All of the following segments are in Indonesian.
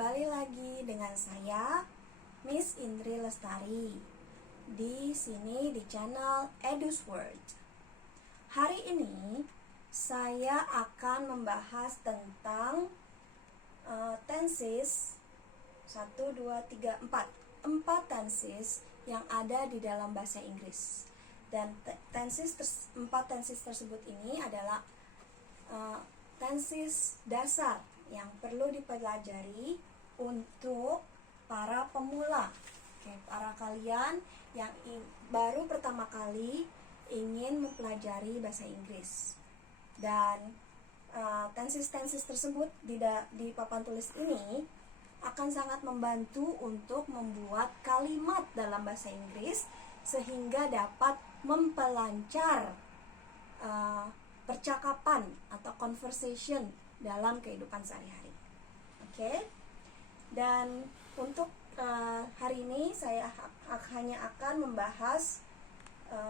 kembali lagi dengan saya, Miss Indri Lestari, di sini di channel Edu's World. Hari ini saya akan membahas tentang tenses 1, 2, 3, 4 tenses yang ada di dalam bahasa Inggris. Dan 4 tenses tersebut ini adalah tenses dasar yang perlu dipelajari untuk para pemula. Para kalian yang baru pertama kali ingin mempelajari bahasa Inggris. Dan tenses-tenses tersebut di papan tulis ini akan sangat membantu untuk membuat kalimat dalam bahasa Inggris sehingga dapat memperlancar percakapan atau conversation dalam kehidupan sehari-hari. Oke. Dan untuk hari ini saya hanya akan membahas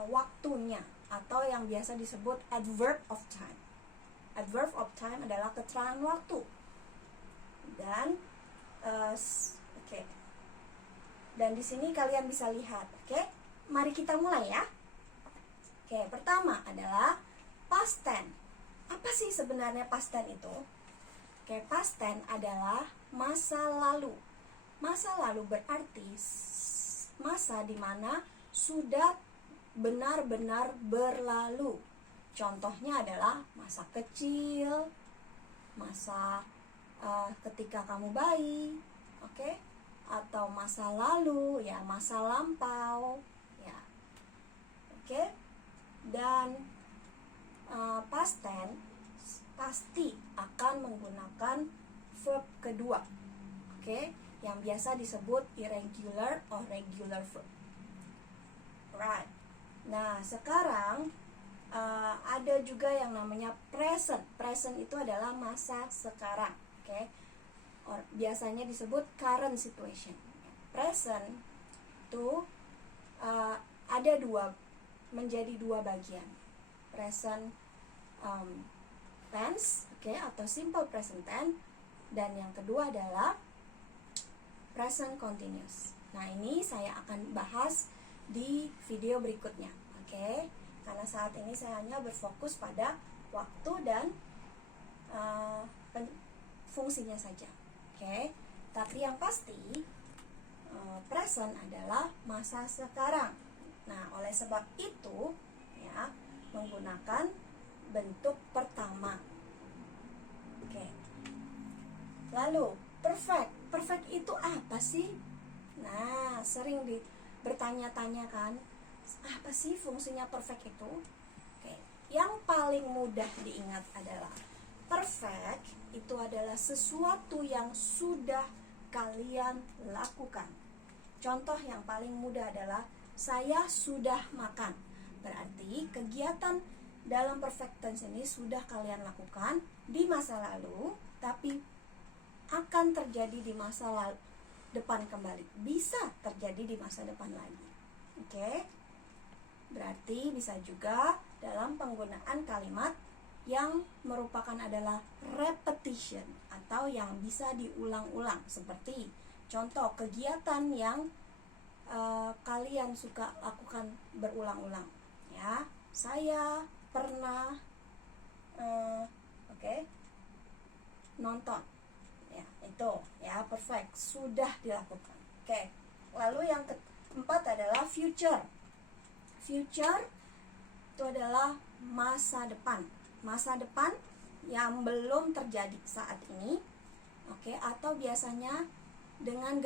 waktunya atau yang biasa disebut adverb of time. Adverb of time adalah keterangan waktu. Dan Dan di sini kalian bisa lihat, Mari kita mulai ya. Pertama adalah past tense. Apa sih sebenarnya past tense itu? Past tense adalah masa lalu. Masa lalu berarti masa di mana sudah benar-benar berlalu. Contohnya adalah masa kecil, masa ketika kamu bayi, atau masa lalu, ya masa lampau, ya, Dan past tense pasti akan menggunakan verb kedua, yang biasa disebut irregular or regular verb. Right. Nah, sekarang ada juga yang namanya present. Present itu adalah masa sekarang, biasanya disebut current situation. Present itu ada menjadi dua bagian. Present tense, atau simple present tense, dan yang kedua adalah present continuous. Nah, ini saya akan bahas di video berikutnya, karena saat ini saya hanya berfokus pada waktu dan fungsinya saja, Tapi yang pasti present adalah masa sekarang. Nah, oleh sebab itu, ya, menggunakan bentuk pertama. Lalu perfect. Perfect itu apa sih? Nah, sering bertanya-tanya kan, apa sih fungsinya perfect itu? Yang paling mudah diingat adalah perfect itu adalah sesuatu yang sudah kalian lakukan. Contoh yang paling mudah adalah saya sudah makan. Berarti kegiatan dalam perfect tense ini sudah kalian lakukan di masa lalu, tapi akan terjadi di masa depan kembali. Bisa terjadi di masa depan lagi. Berarti bisa juga dalam penggunaan kalimat yang merupakan adalah repetition atau yang bisa diulang-ulang, seperti contoh kegiatan yang kalian suka lakukan berulang-ulang. Ya, saya pernah nonton, ya, itu ya perfect, sudah dilakukan. Lalu yang keempat adalah future. Future itu adalah masa depan. Masa depan yang belum terjadi saat ini, atau biasanya dengan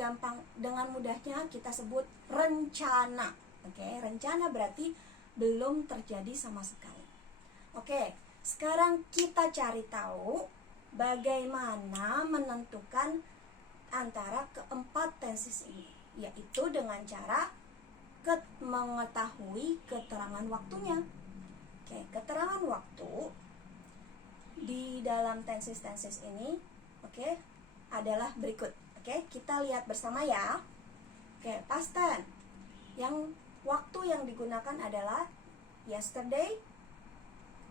mudahnya kita sebut rencana. Rencana berarti belum terjadi sama sekali. Sekarang kita cari tahu bagaimana menentukan antara keempat tenses ini, yaitu dengan cara mengetahui keterangan waktunya. Keterangan waktu di dalam tenses-tenses ini adalah berikut. Kita lihat bersama ya. Past tense. Yang waktu yang digunakan adalah yesterday,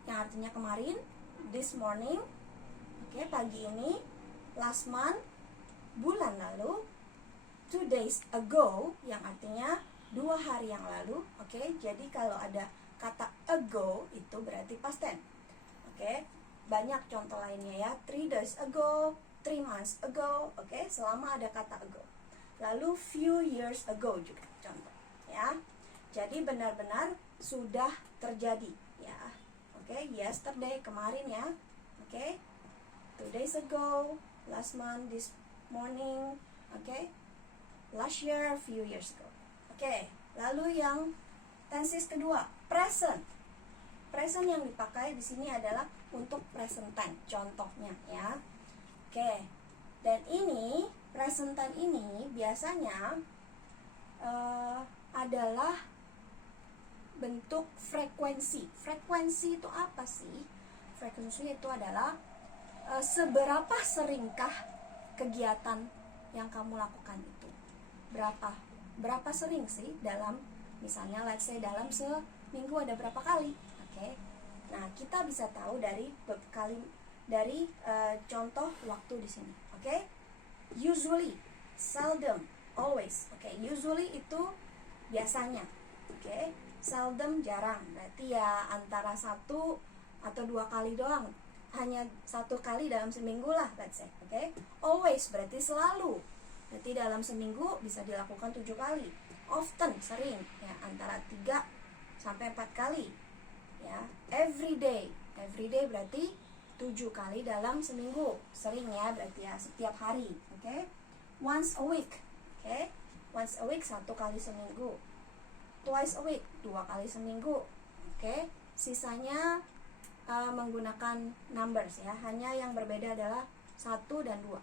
yang artinya kemarin, this morning, pagi ini, last month, bulan lalu. 2 days ago yang artinya 2 hari yang lalu. Oke, jadi kalau ada kata ago itu berarti past tense. Oke, banyak contoh lainnya ya. 3 days ago, 3 months ago. Oke, selama ada kata ago. Lalu few years ago juga contoh ya. Jadi benar-benar sudah terjadi ya. Oke, yesterday kemarin ya. Oke, 2 days ago, last month, this morning. Oke, last year, few years ago. Oke, lalu yang tenses kedua, present. Present yang dipakai di sini adalah untuk present time. Contohnya ya. Oke, dan ini present time ini biasanya adalah bentuk frekuensi. Frekuensi itu apa sih? Frekuensi itu adalah seberapa seringkah kegiatan yang kamu lakukan itu. Berapa sering sih dalam, misalnya let's say dalam seminggu ada berapa kali. Oke. Nah, kita bisa tahu dari contoh waktu di sini. Oke. Usually, seldom, always. Oke, usually itu biasanya. Oke. Seldom jarang. Berarti ya antara 1 atau 2 kali doang. Hanya 1 kali dalam seminggu lah, let's say. Oke. Always berarti selalu. Berarti dalam seminggu bisa dilakukan 7 kali. Often, sering ya, antara 3 sampai 4 kali. Ya, every day berarti 7 kali dalam seminggu. Sering ya, berarti ya setiap hari. Oke. Once a week. Oke. Once a week 1 kali seminggu. Twice a week 2 kali seminggu. Oke. Sisanya menggunakan numbers ya. Hanya yang berbeda adalah 1 dan 2.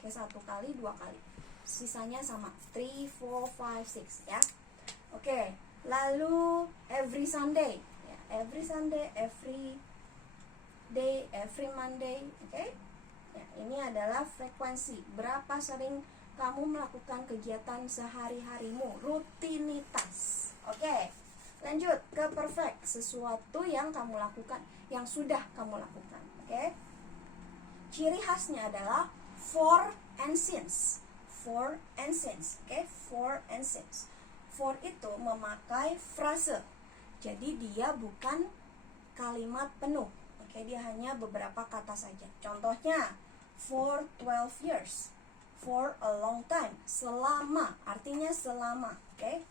Oke, 1 kali, 2 kali. Sisanya sama, 3, 4, 5, 6 ya. Oke, lalu every Sunday ya. Every Sunday, every day, every Monday. Oke. Ya, ini adalah frekuensi. Berapa sering kamu melakukan kegiatan sehari-harimu, rutinitas. Oke. Lanjut ke perfect, sesuatu yang kamu lakukan, yang sudah kamu lakukan. Oke. Ciri khasnya adalah for and since. For and since. Oke, for and since. For itu memakai frase. Jadi dia bukan kalimat penuh. Oke, dia hanya beberapa kata saja. Contohnya, for 12 years. For a long time. Selama, artinya selama. Oke.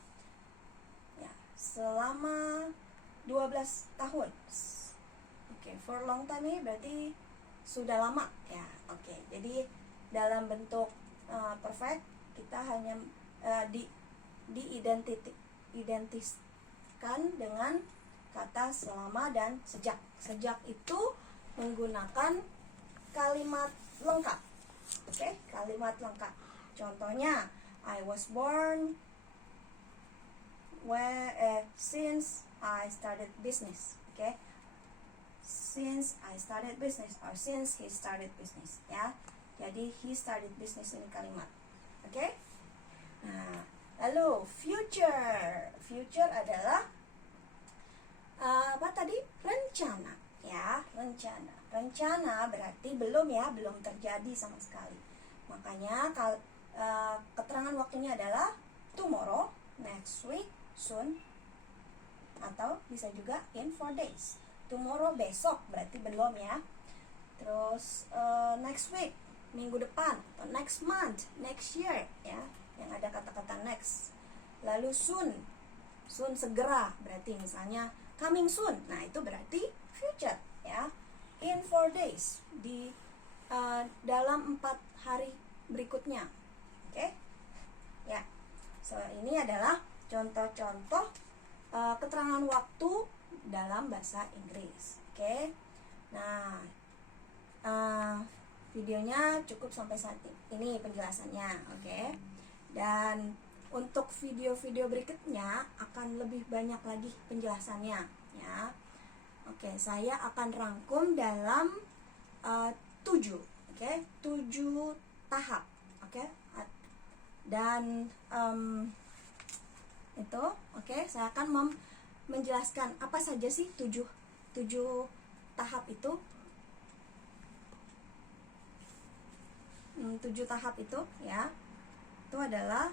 Ya, selama 12 tahun. Oke, for a long time ini berarti sudah lama ya. Oke, jadi dalam bentuk perfect kita hanya diidentikan dengan kata selama dan sejak. Sejak itu menggunakan kalimat lengkap. Oke, kalimat lengkap. Contohnya, I was born since I started business. Oke. Since I started business or since he started business ya. Jadi he started business ini kalimat. Oke? Nah, lalu future. Future adalah apa tadi? Rencana ya, rencana. Rencana berarti belum ya, belum terjadi sama sekali. Makanya keterangan waktunya adalah tomorrow, next week, soon, atau bisa juga in 4 days. Tomorrow besok berarti belum ya. Terus next week minggu depan, atau next month, next year ya, yang ada kata-kata next. Lalu soon segera berarti misalnya coming soon. Nah, itu berarti future ya. In 4 days, di dalam 4 hari berikutnya. Oke? Ya. So, ini adalah contoh-contoh keterangan waktu dalam bahasa Inggris. Oke. Nah, videonya cukup sampai saat ini penjelasannya. Oke. Dan untuk video-video berikutnya akan lebih banyak lagi penjelasannya ya. Oke, saya akan rangkum dalam 7. Oke, 7 tahap. Oke. Dan itu oke, saya akan menjelaskan apa saja sih 7 tahap itu. 7 tahap itu ya, itu adalah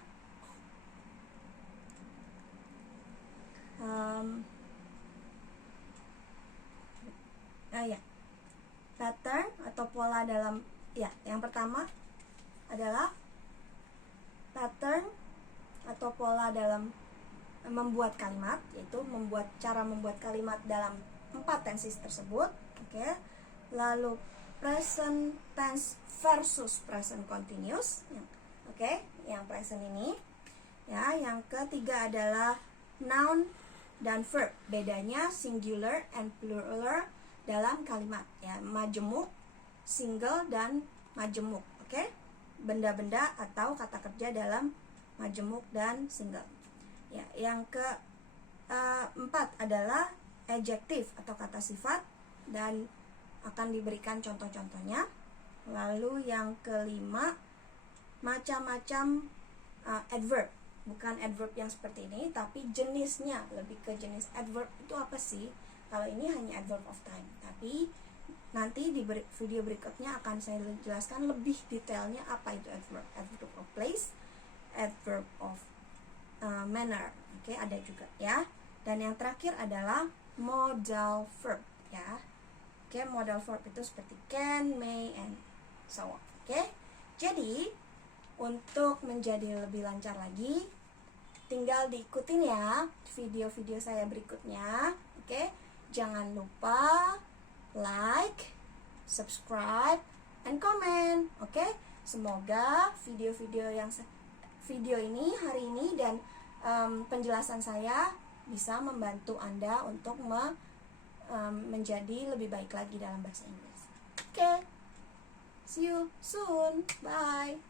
pattern atau pola dalam, ya, yang pertama adalah pattern atau pola dalam membuat kalimat, yaitu cara membuat kalimat dalam 4 tenses tersebut. Oke. Lalu present tense versus present continuous. Oke, yang present ini. Ya, yang ketiga adalah noun dan verb. Bedanya singular and plural dalam kalimat, ya, majemuk, single dan majemuk. Oke? Benda-benda atau kata kerja dalam majemuk dan single. Ya, yang keempat adalah adjektif atau kata sifat dan akan diberikan contoh-contohnya. Lalu yang kelima, macam-macam adverb. Bukan adverb yang seperti ini, tapi jenisnya, lebih ke jenis adverb itu apa sih? Kalau ini hanya adverb of time, tapi nanti di video berikutnya akan saya jelaskan lebih detailnya apa itu adverb. Adverb of place, adverb of manner. Oke, ada juga ya. Dan yang terakhir adalah modal verb ya. Oke, modal verb itu seperti can, may, and so on. Oke, jadi untuk menjadi lebih lancar lagi, tinggal diikutin ya video-video saya berikutnya. Oke, jangan lupa like, subscribe, and comment. Oke, semoga video ini hari ini dan penjelasan saya bisa membantu Anda untuk menjadi lebih baik lagi dalam bahasa Inggris. Oke, see you soon. Bye.